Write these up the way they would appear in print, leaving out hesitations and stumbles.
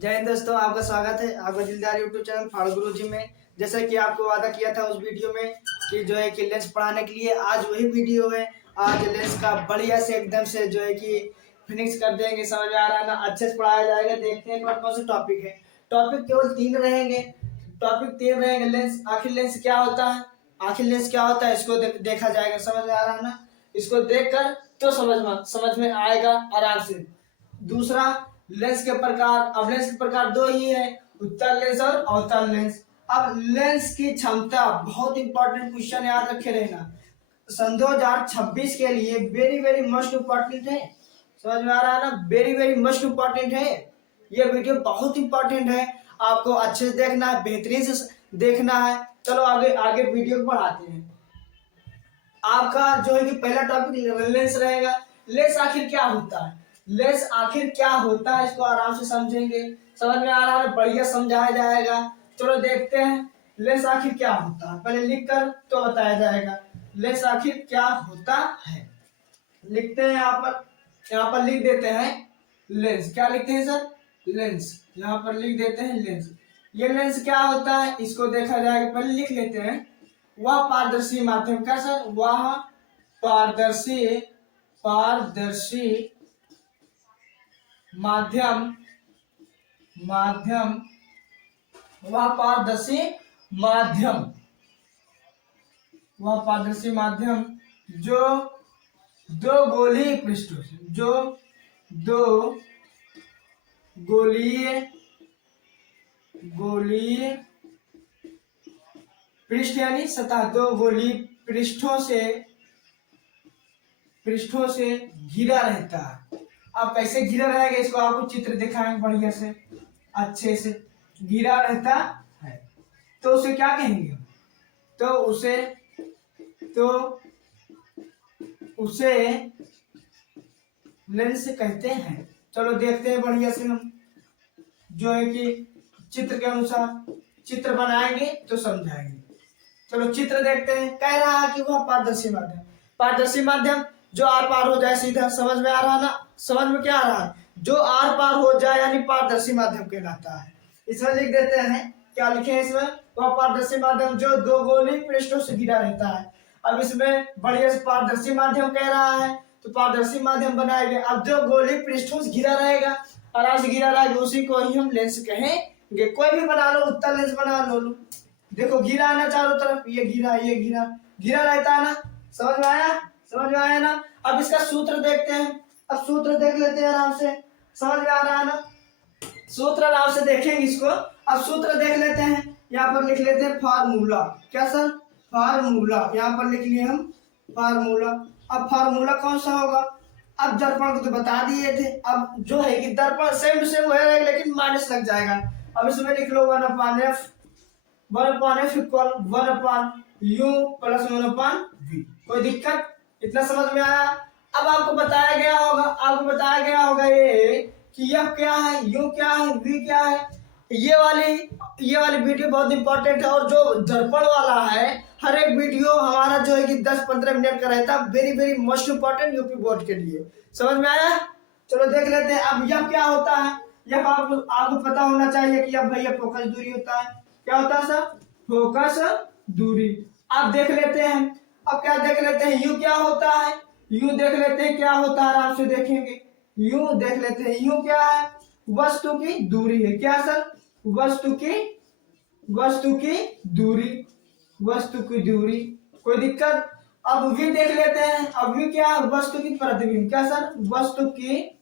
जय हिंद दोस्तों, आपका स्वागत है आपका दिलदार यूट्यूब चैनल फारूक गुरुजी में। जैसा कि आपको वादा किया था उस वीडियो में कि जो है कि लेंस पढ़ाने के लिए आज वही वीडियो है। आज लेंस का बढ़िया से एकदम से जो है कि फिनिश कर देंगे। समझ में आ रहा है ना, अच्छे से पढ़ाया जाएगा। देखते हैं कौन कौन से टॉपिक है। टॉपिक केवल 3 रहेंगे। लेंस, आखिर लेंस क्या होता है, इसको देखा जाएगा। समझ में आ रहा है ना, इसको देख कर तो समझ में आएगा आराम से। दूसरा, लेंस के प्रकार। अब लेंस के प्रकार 2 ही है, उत्तल लेंस और अवतल लेंस। अब लेंस की क्षमता बहुत इंपॉर्टेंट क्वेश्चन याद रखे रहना। सन 2026 के लिए वेरी वेरी मोस्ट इंपॉर्टेंट है। समझ में आ रहा है ना, वेरी वेरी मोस्ट इंपॉर्टेंट है। ये वीडियो बहुत इंपॉर्टेंट है, आपको अच्छे से देखना है, बेहतरीन से देखना है। चलो आगे आगे वीडियो को बढ़ाते हैं। आपका जो है कि पहला टॉपिक लेंस रहेगा। लेंस आखिर क्या होता है, इसको आराम से समझेंगे। समझ में आ रहा है, बढ़िया समझाया जाएगा। चलो देखते हैं लेंस आखिर क्या होता है। पहले लिख कर तो बताया जाएगा लेंस आखिर क्या होता है। लिखते हैं यहाँ पर लिख देते हैं लेंस। क्या लिखते हैं सर? लेंस। यहाँ पर लिख देते हैं लेंस। ये लेंस क्या होता है इसको देखा जाएगा। पहले लिख लेते हैं, वह पारदर्शी माध्यम। क्या सर? वह पारदर्शी माध्यम वह पारदर्शी माध्यम जो दो गोलीय पृष्ठों से गोलीय पृष्ठ यानी सतह, 2 गोलीय पृष्ठों से घिरा रहता है। अब कैसे घिरा रहेगा इसको आपको चित्र दिखाएंगे बढ़िया से, अच्छे से। घिरा रहता है तो उसे क्या कहेंगे? तो उसे लेंस कहते हैं। चलो देखते हैं बढ़िया से, हम जो है कि चित्र के अनुसार चित्र बनाएंगे तो समझाएंगे। चलो चित्र देखते हैं। कह रहा है कि वह पारदर्शी माध्यम जो आर पार हो जाए सीधा। समझ में आ रहा है ना, समझ में क्या आ रहा है? जो आर पार हो जाए यानी पारदर्शी माध्यम कहलाता है। इसमें लिख देते हैं, क्या लिखे हैं इसमें? वह पारदर्शी माध्यम जो 2 गोलीय पृष्ठों से घिरा रहता है। अब इसमें बढ़िया से पारदर्शी माध्यम कह रहा है तो पारदर्शी माध्यम बनाएंगे। अब जो गोलीय पृष्ठों से घिरा रहेगा, आराम से घिरा रहेगा, उसी को ही हम लेंस कहेंगे। कोई भी बना लो, उत्तल लेंस बना लो। देखो घिरा है ना चारों तरफ, ये घिरा रहता है ना। समझ में आया ना। अब इसका सूत्र देखते हैं। अब सूत्र देख लेते हैं आराम से। समझ में आ रहा है ना, सूत्र आराम से देखेंगे इसको। अब सूत्र देख लेते हैं। यहाँ पर लिख लेते हैं फार्मूला। क्या सर? फार्मूला। यहाँ पर लिख लिए हम फार्मूला। अब फार्मूला कौन सा होगा? अब दर्पण को तो बता दिए थे। अब जो है कि दर्पण सेम टू सेम है लेकिन माइनस लग जाएगा। अब इसमें लिख लो 1/f equal 1/u plus 1/v। कोई दिक्कत? इतना समझ में आया? अब आपको बताया गया होगा ये कि यह क्या है, यू क्या है, वी क्या है। ये वाली वीडियो बहुत इंपॉर्टेंट है। और जो दर्पण वाला है, हर एक वीडियो हमारा जो है कि 10-15 मिनट का रहता है। Very very most important UP board के लिए। समझ में आया? चलो देख लेते हैं। अब यह क्या होता है? यह आपको पता होना चाहिए कि अब भैया फोकस दूरी होता है। क्या होता है सर? फोकस दूरी। आप देख लेते हैं। अब क्या देख लेते हैं? यू क्या होता है? यू देख लेते हैं क्या होता है, आराम से देखेंगे। यू देख लेते हैं। यू क्या है? वस्तु की दूरी है। क्या सर? वस्तु की दूरी। कोई दिक्कत? अब वी देख लेते हैं। अब वी क्या है? वस्तु की प्रतिबिंब। क्या सर? वस्तु की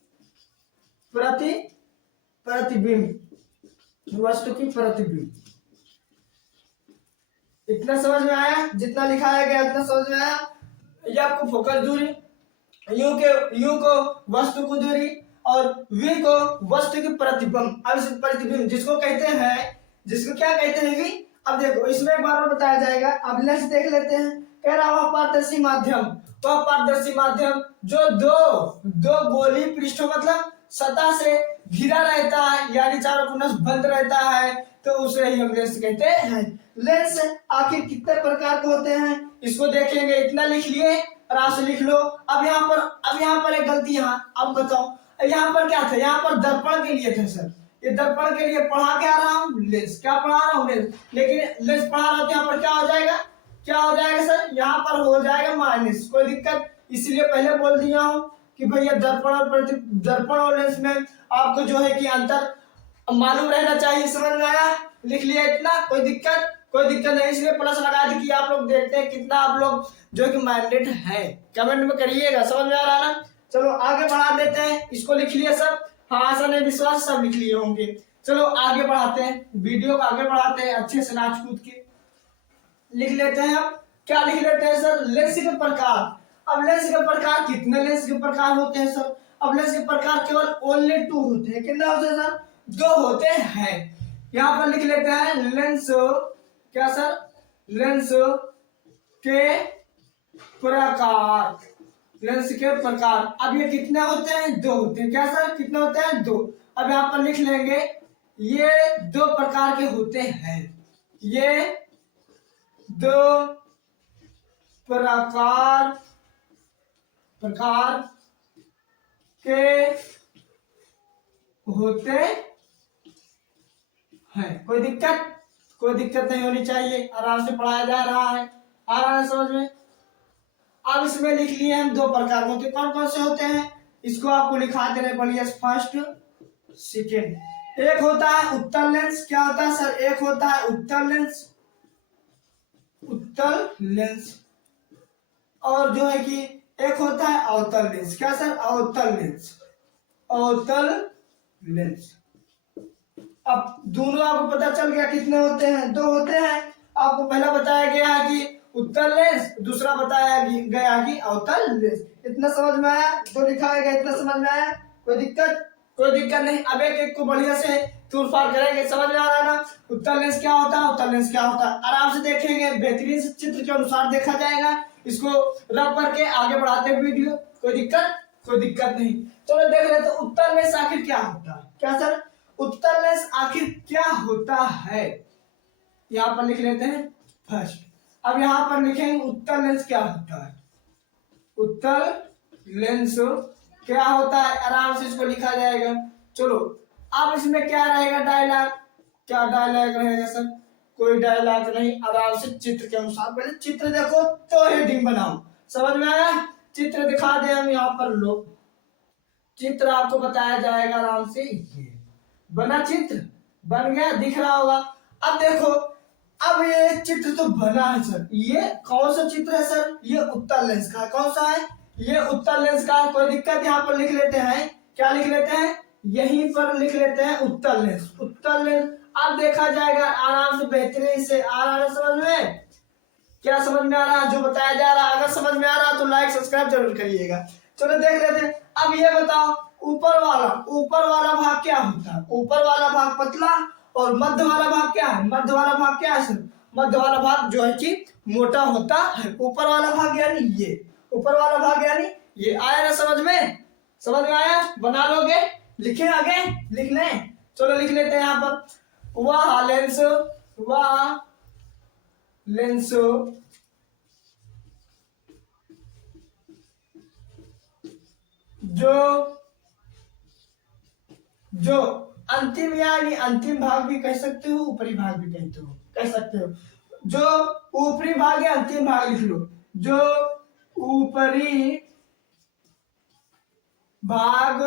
प्रतिबिंब। इतना समझ में आया? जितना लिखाया गया इतना समझ में आया? ये आपको फोकस दूरी, यू को वस्तु की दूरी और वी को वस्तु की प्रतिबिंब। अब इस प्रतिबिंब जिसको क्या कहते हैं? वी। अब देखो इसमें एक बार और बताया जाएगा। अब लेंस देख लेते हैं। कह रहा वह पारदर्शी माध्यम जो दो गोलीय पृष्ठों मतलब सतह से घिरा रहता है यानी चारों कोनों से बंद रहता है, तो उसे ही हम लेंस कहते हैं। लेंस आखिर कितने प्रकार के होते हैं इसको देखेंगे। इतना लिख लिए, आराम से लिख लो। अब यहाँ पर एक गलती। यहाँ अब बताओ, यहाँ पर क्या था? यहाँ पर दर्पण के लिए था सर। ये दर्पण के लिए पढ़ा क्या रहा हूँ, लेंस। क्या पढ़ा रहा हूँ, लेंस। लेकिन लेंस पढ़ा रहा हूँ तो यहाँ पर क्या हो जाएगा, क्या हो जाएगा सर, यहाँ पर हो जाएगा माइनस। कोई दिक्कत, इसलिए पहले बोल दिया हूँ कि भैया दर्पण और लेंस में आपको जो है कि अंतर मालूम रहना चाहिए। समझ में आया, लिख लिया इतना, कोई दिक्कत, कोई दिक्कत नहीं। इसलिए प्लस लगा दी कि आप लोग देखते हैं कितना आप लोग जो है कि माइंडेड है। कमेंट में करिएगा, समझ में आ रहा ना। चलो आगे बढ़ा देते हैं, इसको लिख लिया सब। हाँ, आशा नहीं विश्वास सब लिख लिए होंगे। चलो आगे बढ़ाते हैं, वीडियो को आगे बढ़ाते हैं, अच्छे से नाच कूद के लिख लेते हैं। अब क्या लिख लेते हैं सर, लेंस के प्रकार। अब लेंस के प्रकार, कितने लेंस के प्रकार होते हैं सर। अब लेंस के प्रकार केवल ओनली 2 होते हैं। कितने होते हैं सर, 2 होते हैं। यहाँ पर लिख लेते हैं लेंस, क्या सर, लेंस के प्रकार, लेंस के प्रकार। अब ये कितने होते हैं, 2 होते हैं। क्या सर, कितने होते हैं, 2। अब यहाँ पर लिख लेंगे ये 2 प्रकार के होते हैं, ये 2 प्रकार के होते हैं। कोई दिक्कत, कोई दिक्कत नहीं होनी चाहिए, आराम से पढ़ाया जा रहा है, आ रहा है समझ में। अब इसमें लिख लिए हम 2 प्रकार होते, कौन कौन से होते हैं, इसको आपको लिखा देने पड़ेगा फर्स्ट सेकेंड। एक होता है उत्तल लेंस। क्या होता है सर, एक होता है उत्तल लेंस, उत्तल लेंस, और जो है कि एक होता है अवतल लेंस। क्या सर, अवतल लेंस, अवतल लेंस। अब दोनों आपको पता चल गया कितने होते हैं, 2 होते हैं। आपको पहला बताया गया है कि उत्तल लेंस, दूसरा बताया गया कि अवतल लेंस। इतना समझ में आया, 2 लिखा गया, इतना समझ में आया, कोई दिक्कत, कोई दिक्कत नहीं। अब एक एक को बढ़िया से तूर फाड़ करेंगे, समझ में आ रहा है ना। उत्तल लेंस क्या होता है, उत्तल लेंस क्या होता है, आराम से देखेंगे, बेहतरीन से चित्र के अनुसार देखा जाएगा। इसको रब करके आगे बढ़ाते हैं वीडियो, कोई दिक्कत, कोई दिक्कत नहीं। चलो देख लेते, उत्तल लेंस आखिर क्या होता है। क्या सर, उत्तल लेंस आखिर क्या होता है, यहाँ पर लिख लेते हैं फर्स्ट। अब यहाँ पर लिखेंगे उत्तल लेंस क्या होता है, उत्तल लेंस क्या होता है, आराम से इसको लिखा जाएगा। चलो अब इसमें क्या रहेगा, डायलॉग। क्या डायलॉग रहेगा सर, कोई डायलॉग नहीं, आराम से चित्र के अनुसार। पहले चित्र देखो तो हेडिंग बनाओ, समझ में आया। चित्र दिखा दे हम यहाँ पर, लो चित्र आपको बताया जाएगा आराम से। ये बना चित्र, बन गया, दिख रहा होगा। अब देखो, अब ये चित्र तो बना है सर, ये कौन सा चित्र है सर, ये उत्तल लेंस का। कौन सा है, ये उत्तल लेंस का। कोई दिक्कत, यहाँ पर लिख लेते हैं, क्या लिख लेते हैं, यहीं पर लिख लेते हैं उत्तल लेंस, उत्तल लेंस। अब देखा जाएगा आराम से, बेहतरीन से आ रहा है समझ में। क्या समझ में आ रहा है जो बताया जा रहा है, अगर समझ में आ रहा है तो लाइक सब्सक्राइब जरूर करिएगा। चलो देख लेते हैं। अब ये बताओ, ऊपर वाला भाग क्या होता है, ऊपर वाला भाग पतला, और मध्य वाला भाग क्या है, मध्य वाला भाग क्या है सर, मध्य वाला भाग जो है कि मोटा होता है। ऊपर वाला भाग यानी ये, ऊपर वाला भाग यानी ये। आया ना समझ में, समझ में आया, बना लोगे, लिखे आगे, लिख लें। चलो लिख लेते हैं यहाँ पर, वह लेंस, वह लेंस जो अंतिम, यानी अंतिम भाग भी कह सकते हो, ऊपरी भाग भी कह सकते हो। जो ऊपरी भाग या अंतिम भाग लिख लो, जो ऊपरी भाग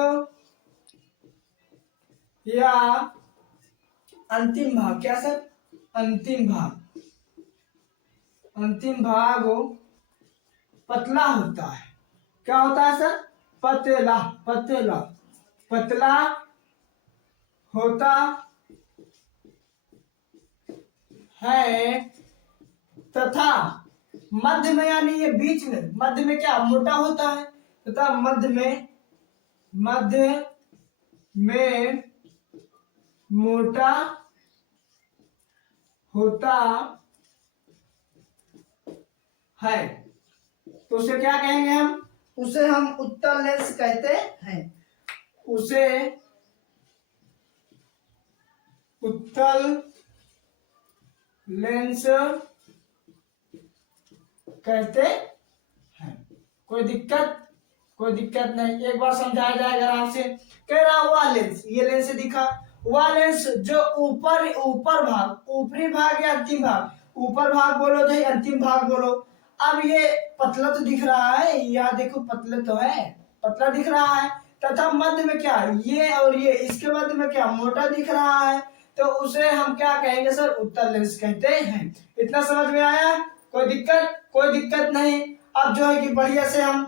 या अंतिम भाग, क्या सर, अंतिम भाग, अंतिम भाग पतला होता है। क्या होता है सर, पतला, पतला, पतला होता है, तथा मध्य में, यानी ये बीच में, मध्य में क्या मोटा होता है, तथा मध्य में मोटा होता है। तो उसे क्या कहेंगे हम, उसे हम उत्तल लेंस कहते हैं, उसे उत्तल लेंस कहते हैं। कोई दिक्कत, कोई दिक्कत नहीं, एक बार समझाया जाएगा आराम से। कह रहा हुआ लेंस, ये लेंस दिखा, वह लेंस जो ऊपर भाग, ऊपरी भाग या अंतिम भाग, ऊपर भाग बोलो तो अंतिम भाग बोलो। अब ये पतला तो दिख रहा है, यहाँ देखो पतला तो है, पतला दिख रहा है, तथा मध्य में क्या, ये और ये, इसके मध्य में क्या, मोटा दिख रहा है, तो उसे हम क्या कहेंगे सर, उत्तल लेंस कहते हैं। इतना समझ में आया? कोई दिक्कत? कोई दिक्कत नहीं। अब जो है कि बढ़िया से हम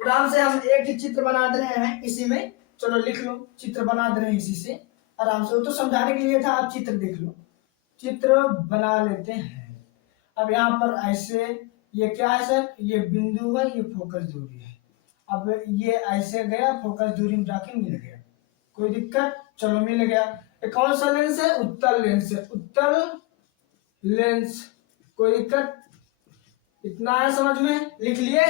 आराम से हम एक चित्र बना दे रहे हैं इसी में, चलो लिख लो, चित्र बना दे रहे हैं इसी से आराम से, वो तो समझाने के लिए था, आप चित्र देख लो, चित्र बना लेते हैं। अब यहाँ पर ऐसे, ये क्या है सर, ये बिंदु है, ये फोकस दूरी है। अब ये ऐसे गया, फोकस दूरी में जाके मिल गया, कोई दिक्कत? चलो मिल गया। ये कौन सा लेंस है? उत्तल लेंस है, उत्तल लेंस। कोई दिक्कत? इतना है समझ में? लिख लिए?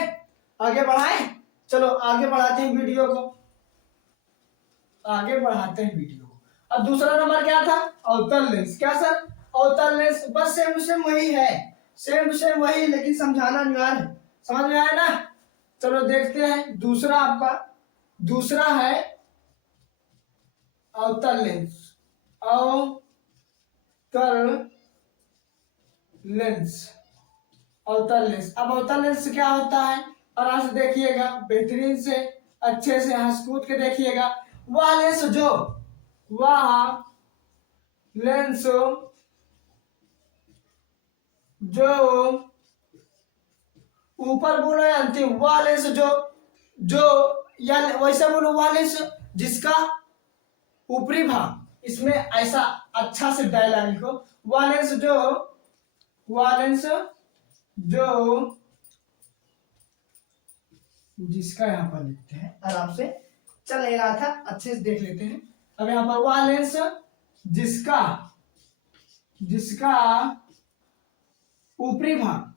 आगे बढ़ाएं? चलो आगे बढ़ाते हैं वीडियो को, आगे बढ़ाते हैं वीडियो को। अब दूसरा नंबर क्या था? अवतल लेंस। क्या सर? अवतल लेंस। बस सेम सेम वही है, सेम सेम वही, लेकिन समझाना अनिवार्य है। समझ में आया ना? चलो देखते हैं दूसरा, आपका दूसरा है अवतल लेंस। अवतल लेंस, अवतल लेंस। अब अवतल लेंस क्या होता है, आराम से देखिएगा, बेहतरीन से, अच्छे से हंस कूद के देखिएगा। वह लेंस जो, वह लेंस जो ऊपर बोलो या अंतिम, वह लेंस जो या वैसा बोलो, वह लेंस जिसका ऊपरी भाग, इसमें ऐसा अच्छा से डायलॉग लिखो, वह लेंस जो, वह लेंस जो, जिसका यहाँ पर लिखते हैं, आराम से चल नहीं रहा था, अच्छे से देख लेते हैं। अब यहाँ पर वह लेंस जिसका ऊपरी भाग,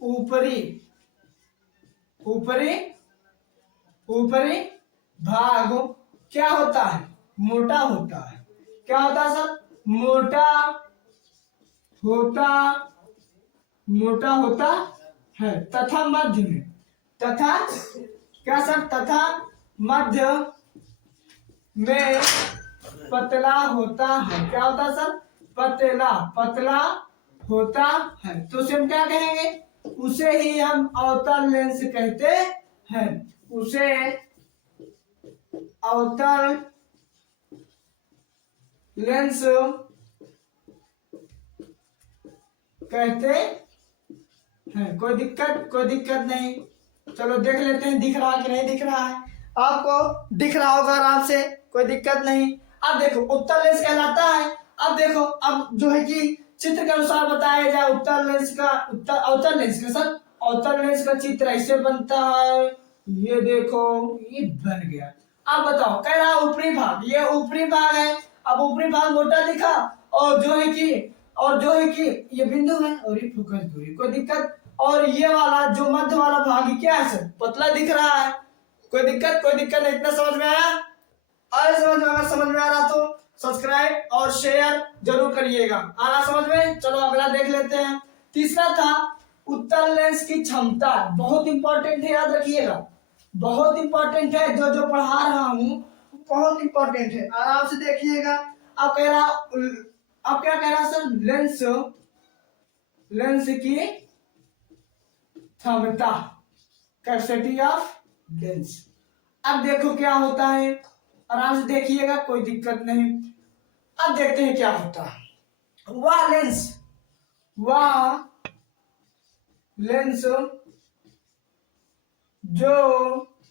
ऊपरी भाग क्या होता है, मोटा होता है। क्या होता है सर? मोटा होता है, तथा मध्य में, तथा क्या सर, तथा मध्य में पतला होता है। क्या होता है सर? पतला होता है। तो उसे हम क्या कहेंगे? उसे ही हम अवतल लेंस कहते हैं, उसे अवतल लेंस कहते हैं। कोई दिक्कत? कोई दिक्कत नहीं। चलो देख लेते हैं दिख रहा है कि नहीं दिख रहा है। आपको दिख रहा होगा आराम से, कोई दिक्कत नहीं। अब देखो उत्तल लेंस कहलाता है। अब देखो, अब जो है कि चित्र के अनुसार बताया जाए उत्तल लेंस का, अवतल लेंस का सर, अवतल लेंस का चित्र ऐसे बनता है, ये देखो ये बन गया। अब बताओ, कह रहा ऊपरी भाग, ये ऊपरी भाग है। अब ऊपरी भाग मोटा दिखा, और जो है कि ये बिंदु है और ये फोकस दूरी, कोई दिक्कत? और ये वाला जो मध्य वाला भाग क्या है सर, पतला दिख रहा है, कोई दिक्कत? कोई दिक्कत नहीं। इतना समझ में आया? और समझ में आ रहा तो सब्सक्राइब और शेयर जरूर करिएगा। आ रहा समझ में? चलो अगला देख लेते हैं। तीसरा था उत्तल लेंस की क्षमता। बहुत इंपॉर्टेंट है, याद रखिएगा, बहुत इंपॉर्टेंट है, जो पढ़ा रहा हूँ बहुत इंपॉर्टेंट है, आराम से देखिएगा। अब कह रहा, अब क्या कह रहा सर? लेंस की क्षमता, कैपेसिटी ऑफ लेंस। अब देखो क्या होता है, आराम से देखिएगा, कोई दिक्कत नहीं। अब देखते हैं क्या होता है। वह लेंस जो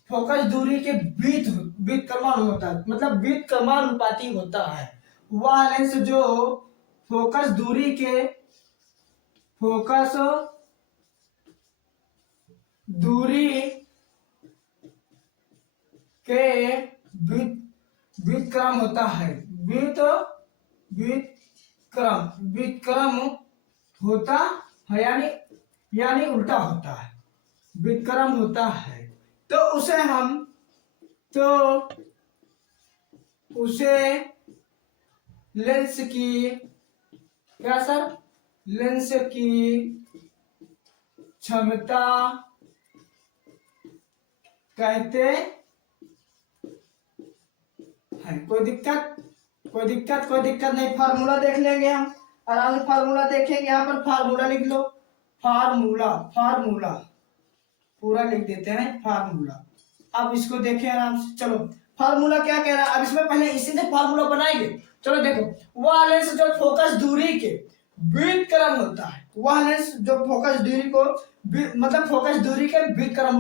फोकस दूरी के बीत क्रमान होता है, मतलब बीत क्रमानुपाती होता है। वह लेंस जो फोकस दूरी के बीत क्रम होता है, बीत क्रम होता है, यानी उल्टा होता है, बीत क्रम होता है। तो उसे लेंस की, क्या सर? लेंस की क्षमता कहते हैं। कोई दिक्कत? कोई दिक्कत नहीं। फार्मूला देख लेंगे हम, आराम से फार्मूला देखेंगे। यहाँ पर फार्मूला लिख लो, फार्मूला पूरा लिख देते हैं फार्मूला। अब इसको देखें आराम से। चलो फार्मूला क्या कह रहा है, अब इसमें पहले इसी से फार्मूला बनाएंगे। चलो देखो, वह लेंस जो फोकस दूरी के विपरीत क्रम होता है, वह लेंस जो फोकस दूरी को मतलब फोकस दूरी के विपरीत क्रम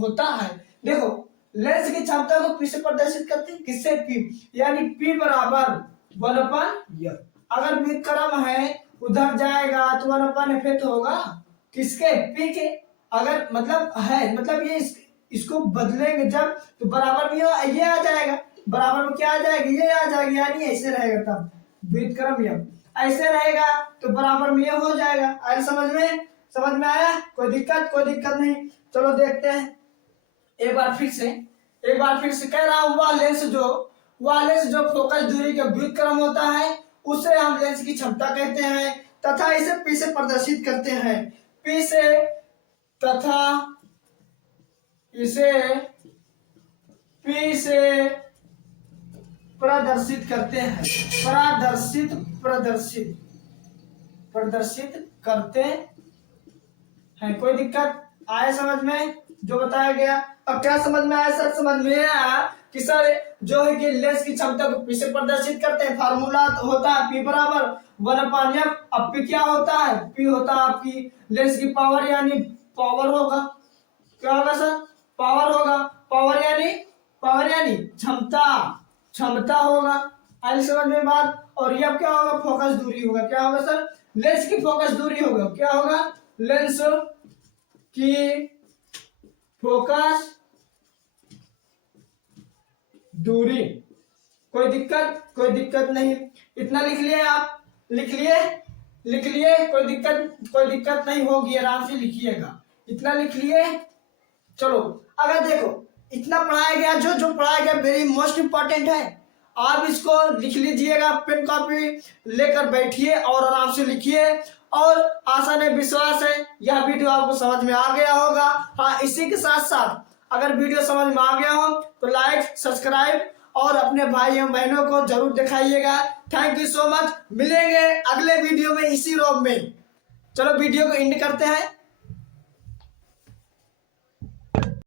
होता है। देखो लेंस की क्षमता को किससे प्रदर्शित करते हैं, किससे, पी, यानी पी बराबर 1/f। अगर विपरीत क्रम है उधर जाएगा तो 1/f होगा किसके, पी के। अगर मतलब है, मतलब ये इसको बदलेंगे जब तो बराबर में ये आ जाएगा, बराबर में क्या आ जाएगा, ये आ जाएगा, यानी ऐसे रहेगा। तब विपरीत क्रम यह ऐसे रहेगा तो बराबर में ये हो जाएगा। आया समझ में आया, कोई दिक्कत नहीं। चलो देखते हैं एक बार फिर से कह रहा हूं, वह लेंस जो फोकस दूरी के विपरीत क्रम होता है उसे हम लेंस की क्षमता कहते हैं तथा इसे पी से प्रदर्शित करते हैं। पी से तथा इसे पी से प्रदर्शित करते हैं, प्रदर्शित करते हैं। कोई दिक्कत आए समझ में जो बताया गया। अब क्या समझ में आया सर, समझ में आया कि सर जो है कि लेंस की क्षमता को पी से प्रदर्शित करते हैं। फार्मूला होता है पी बराबर 1/f। अब पी क्या होता है, पी होता है आपकी लेंस की पावर, यानी पावर होगा। क्या होगा सर, पावर होगा। पावर यानी क्षमता होगा। आई समझ में बात। और ये क्या होगा, फोकस दूरी होगा। क्या होगा सर, लेंस की फोकस दूरी होगा। क्या होगा, लेंस की फोकस दूरी। कोई दिक्कत नहीं। इतना लिख लिए आप, लिख लिए कोई दिक्कत नहीं होगी, आराम से लिखिएगा। इतना लिख लिए। चलो अगर देखो इतना पढ़ाया गया, जो पढ़ाया गया वेरी मोस्ट इंपॉर्टेंट है। आप इसको लिख लीजिएगा, पेन कॉपी लेकर बैठिए और आराम से लिखिए। और आशा है, विश्वास है यह वीडियो आपको समझ में आ गया होगा। हाँ, इसी के साथ साथ अगर वीडियो समझ में आ गया हो तो लाइक, सब्सक्राइब और अपने भाई एवं बहनों को जरूर दिखाइएगा। Thank you so much. मिलेंगे अगले वीडियो में इसी रोग में। चलो वीडियो को एंड करते हैं।